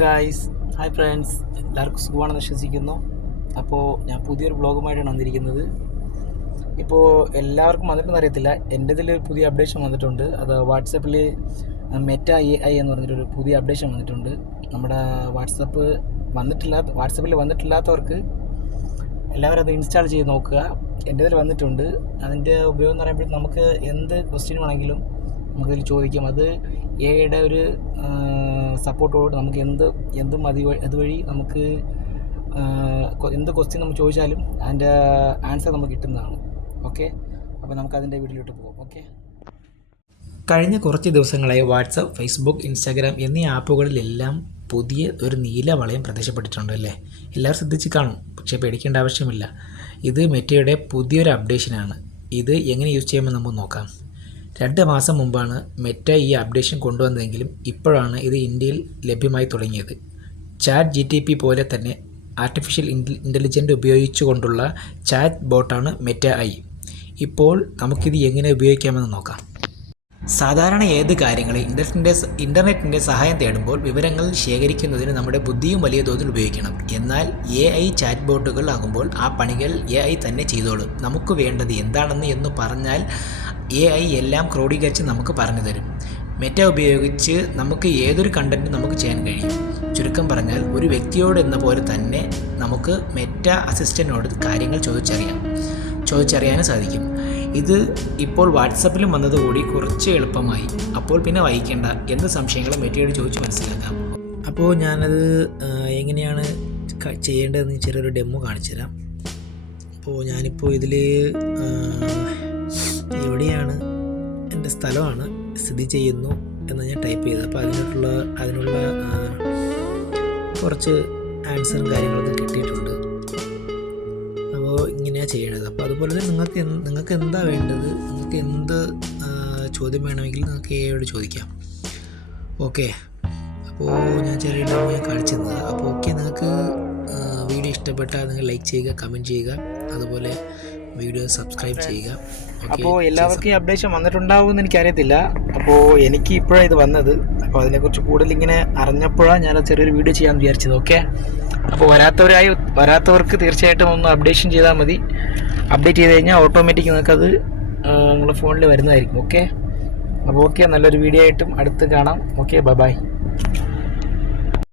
Guys, hi friends, എല്ലാവർക്കും സുഖമാണെന്ന് വിശ്വസിക്കുന്നു. അപ്പോൾ ഞാൻ പുതിയൊരു വ്ളോഗുമായിട്ടാണ് വന്നിരിക്കുന്നത്. ഇപ്പോൾ എല്ലാവർക്കും വന്നിട്ടൊന്നും അറിയത്തില്ല, എൻ്റെ ഇതിൽ പുതിയ അപ്ഡേഷൻ വന്നിട്ടുണ്ട്. അത് വാട്സപ്പിൽ മെറ്റ AI എന്ന് പറഞ്ഞിട്ടൊരു പുതിയ അപ്ഡേഷൻ വന്നിട്ടുണ്ട്. നമ്മുടെ വാട്സപ്പിൽ വന്നിട്ടില്ലാത്തവർക്ക് എല്ലാവരും അത് ഇൻസ്റ്റാൾ ചെയ്ത് നോക്കുക. എൻ്റെ ഇതിൽ വന്നിട്ടുണ്ട്. അതിൻ്റെ ഉപയോഗം എന്ന് പറയുമ്പോൾ നമുക്ക് എന്ത് ക്വസ്റ്റ്യൻ വേണമെങ്കിലും നമുക്കതിൽ ചോദിക്കാം. അത് എയുടെ ഒരു സപ്പോർട്ടോട് നമുക്ക് എന്തും അതുവഴി നമുക്ക് എന്ത് ക്വസ്റ്റ്യൻ നമ്മൾ ചോദിച്ചാലും അതിൻ്റെ ആൻസർ നമുക്ക് കിട്ടുന്നതാണ്. ഓക്കെ, അപ്പോൾ നമുക്കതിൻ്റെ വീഡിയോയിലോട്ട് പോകാം. ഓക്കെ, കഴിഞ്ഞ കുറച്ച് ദിവസങ്ങളായി വാട്സപ്പ്, ഫേസ്ബുക്ക്, ഇൻസ്റ്റാഗ്രാം എന്നീ ആപ്പുകളിലെല്ലാം പുതിയ ഒരു നീല വളയം പ്രത്യക്ഷപ്പെട്ടിട്ടുണ്ട് അല്ലേ? എല്ലാവരും ശ്രദ്ധിച്ച് കാണും, പക്ഷേ പേടിക്കേണ്ട ആവശ്യമില്ല. ഇത് മെറ്റയുടെ പുതിയൊരു അപ്ഡേഷനാണ്. ഇത് എങ്ങനെ യൂസ് ചെയ്യുമെന്ന് നമുക്ക് നോക്കാം. 2 മാസം മുമ്പാണ് മെറ്റ ഈ അപ്ഡേഷൻ കൊണ്ടുവന്നതെങ്കിലും ഇപ്പോഴാണ് ഇത് ഇന്ത്യയിൽ ലഭ്യമായി തുടങ്ങിയത്. ചാറ്റ് GTP പോലെ തന്നെ ആർട്ടിഫിഷ്യൽ ഇൻ്റലിജൻസ് ഉപയോഗിച്ചുകൊണ്ടുള്ള ചാറ്റ് ബോട്ടാണ് മെറ്റ AI. ഇപ്പോൾ നമുക്കിത് എങ്ങനെ ഉപയോഗിക്കാമെന്ന് നോക്കാം. സാധാരണ ഏത് കാര്യങ്ങളും ഇൻ്റർനെറ്റിൻ്റെ സഹായം തേടുമ്പോൾ വിവരങ്ങൾ ശേഖരിക്കുന്നതിന് നമ്മുടെ ബുദ്ധിയും വലിയ തോതിൽ ഉപയോഗിക്കണം. എന്നാൽ AI ചാറ്റ് ബോട്ടുകൾ ആകുമ്പോൾ ആ പണികൾ AI തന്നെ ചെയ്തോളും. നമുക്ക് വേണ്ടത് എന്താണെന്ന് പറഞ്ഞാൽ AI എല്ലാം ക്രോഡീകരിച്ച് നമുക്ക് പറഞ്ഞു തരും. മെറ്റ ഉപയോഗിച്ച് നമുക്ക് ഏതൊരു കണ്ടൻറ്റും നമുക്ക് ചെയ്യാൻ കഴിയും. ചുരുക്കം പറഞ്ഞാൽ ഒരു വ്യക്തിയോട് എന്ന പോലെ തന്നെ നമുക്ക് മെറ്റ അസിസ്റ്റൻറ്റിനോട് കാര്യങ്ങൾ ചോദിച്ചറിയാനും സാധിക്കും. ഇത് ഇപ്പോൾ വാട്സപ്പിലും വന്നതുകൂടി കുറച്ച് എളുപ്പമായി. അപ്പോൾ പിന്നെ വൈകിക്കേണ്ട, എന്ത് സംശയങ്ങളും മെറ്റയോട് ചോദിച്ച് മനസ്സിലാക്കാം. അപ്പോൾ ഞാനത് എങ്ങനെയാണ് ചെയ്യേണ്ടതെന്ന് ചെറിയൊരു ഡെമോ കാണിച്ചു തരാം. അപ്പോൾ ഞാനിപ്പോൾ ഇതിൽ എവിടെയാണ് എൻ്റെ സ്ഥലമാണ് സ്ഥിതി ചെയ്യുന്നു എന്ന് ഞാൻ ടൈപ്പ് ചെയ്തത്. അപ്പോൾ അതിനുള്ള കുറച്ച് ആൻസറും കാര്യങ്ങളൊക്കെ കിട്ടിയിട്ടുണ്ട്. അപ്പോൾ ഇങ്ങനെയാണ് ചെയ്യേണ്ടത്. അപ്പോൾ അതുപോലെ തന്നെ നിങ്ങൾക്ക് എന്താ വേണ്ടത്, നിങ്ങൾക്ക് എന്ത് ചോദ്യം വേണമെങ്കിൽ നിങ്ങൾക്ക് എയോട് ചോദിക്കാം. ഓക്കെ, അപ്പോൾ ഞാൻ ചെറിയ ഡെമോ ഞാൻ കാണിച്ചു തന്നത്. അപ്പോൾ ഓക്കെ, നിങ്ങൾക്ക് വീഡിയോ ഇഷ്ടപ്പെട്ടാൽ നിങ്ങൾ ലൈക്ക് ചെയ്യുക, കമൻറ്റ് ചെയ്യുക, അതുപോലെ വീഡിയോ സബ്സ്ക്രൈബ് ചെയ്യുക. അപ്പോൾ എല്ലാവർക്കും ഈ അപ്ഡേഷൻ വന്നിട്ടുണ്ടാവുമെന്ന് എനിക്കറിയത്തില്ല. അപ്പോൾ എനിക്ക് ഇപ്പോഴാണ് ഇത് വന്നത്. അപ്പോൾ അതിനെക്കുറിച്ച് കൂടുതൽ ഇങ്ങനെ അറിഞ്ഞപ്പോഴാണ് ഞാൻ ചെറിയൊരു വീഡിയോ ചെയ്യാമെന്ന് വിചാരിച്ചത്. ഓക്കെ, അപ്പോൾ വരാത്തവർക്ക് തീർച്ചയായിട്ടും ഒന്ന് അപ്ഡേഷൻ ചെയ്താൽ മതി. അപ്ഡേറ്റ് ചെയ്ത് കഴിഞ്ഞാൽ ഓട്ടോമാറ്റിക് നിങ്ങൾക്കത് നിങ്ങളുടെ ഫോണിൽ വരുന്നതായിരിക്കും. ഓക്കെ, അപ്പോൾ ഓക്കെ, നല്ലൊരു വീഡിയോ ആയിട്ടും അടുത്ത് കാണാം. Okay, by.